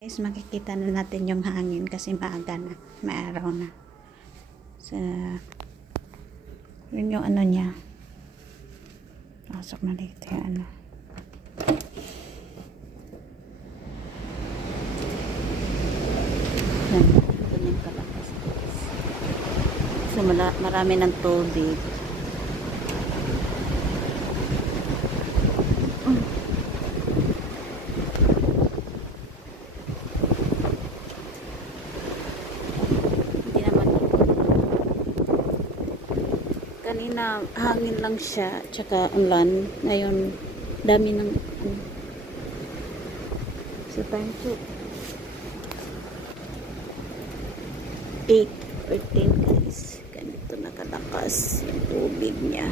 Guys, makikita na natin yung hangin kasi maaga na, maaraw na. So, yun yung ano niya. Pasok na dito yung ano. Yan, ganyan kalakas. So, marami ng tubig. Kanina hangin lang siya tsaka ulan, ngayon dami ng so time to 8 or 10 guys, ganito nakalakas yung tubig niya.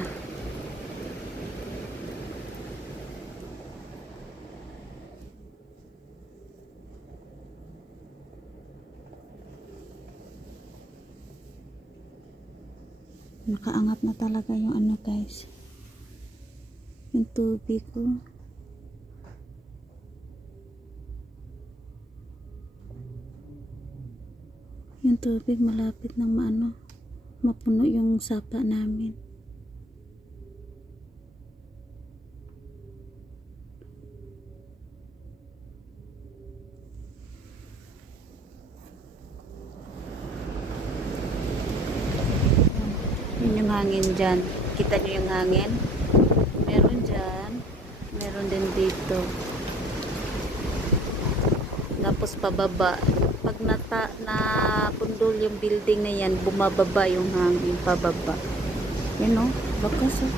Nakaangat na talaga yung ano guys, yung tubig ko. Yung tubig malapit ng mapuno yung sapa namin. Yung hangin dyan, kita nyo yung hangin, meron dyan, meron din dito, tapos pababa pag napundol yung building na yan, bumababa yung hangin pababa, yun o, bakas o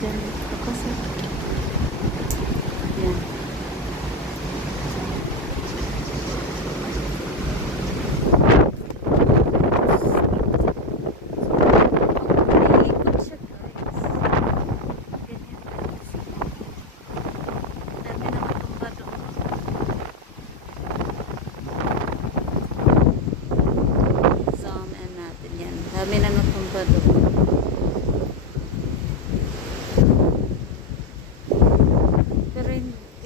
dyan, bakas o yan. Dami na natumba doon. Pero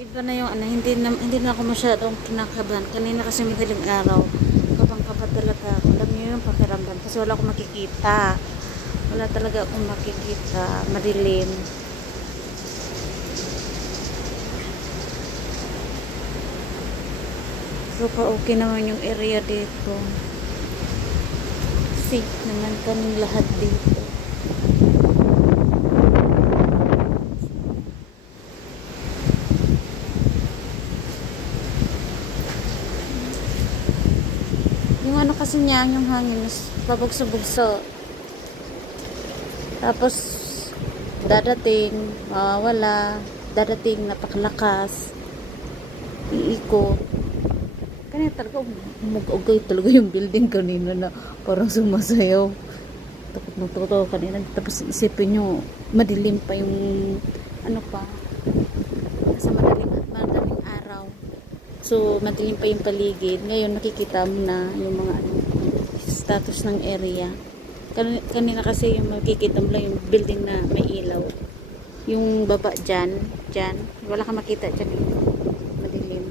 iba na yung ano, hindi na ako masyadong kinakabahan. Kanina kasi madaling araw. Kabang-kaba talaga ako. Alam niyo yung pakiramdam. Kasi wala akong makikita. Wala talaga akong makikita. Madilim. So pa-okay naman yung area dito. Safe naman kaming lahat dito. Yung ano kasi niya, yung hangin pabugso-bugso. Tapos dadating, wala, dadating napakalakas. Iikot. Kaya talaga umugay talaga yung building kanina na parang sumasayaw. Takot magtotoo kanina. Tapos isipin nyo, madilim pa yung ano pa. Kasi madaling araw. So, madilim pa yung paligid. Ngayon nakikita mo na yung mga status ng area. Kanina kasi yung makikita mo lang yung building na may ilaw. Yung baba dyan. Wala kang makita dyan. Madilim.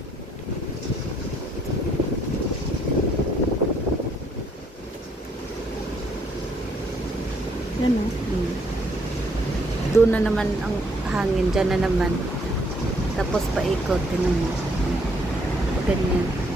Yan o. Doon na naman ang hangin. Dyan na naman. Tapos paikot. Tingnan mo. Ganyan.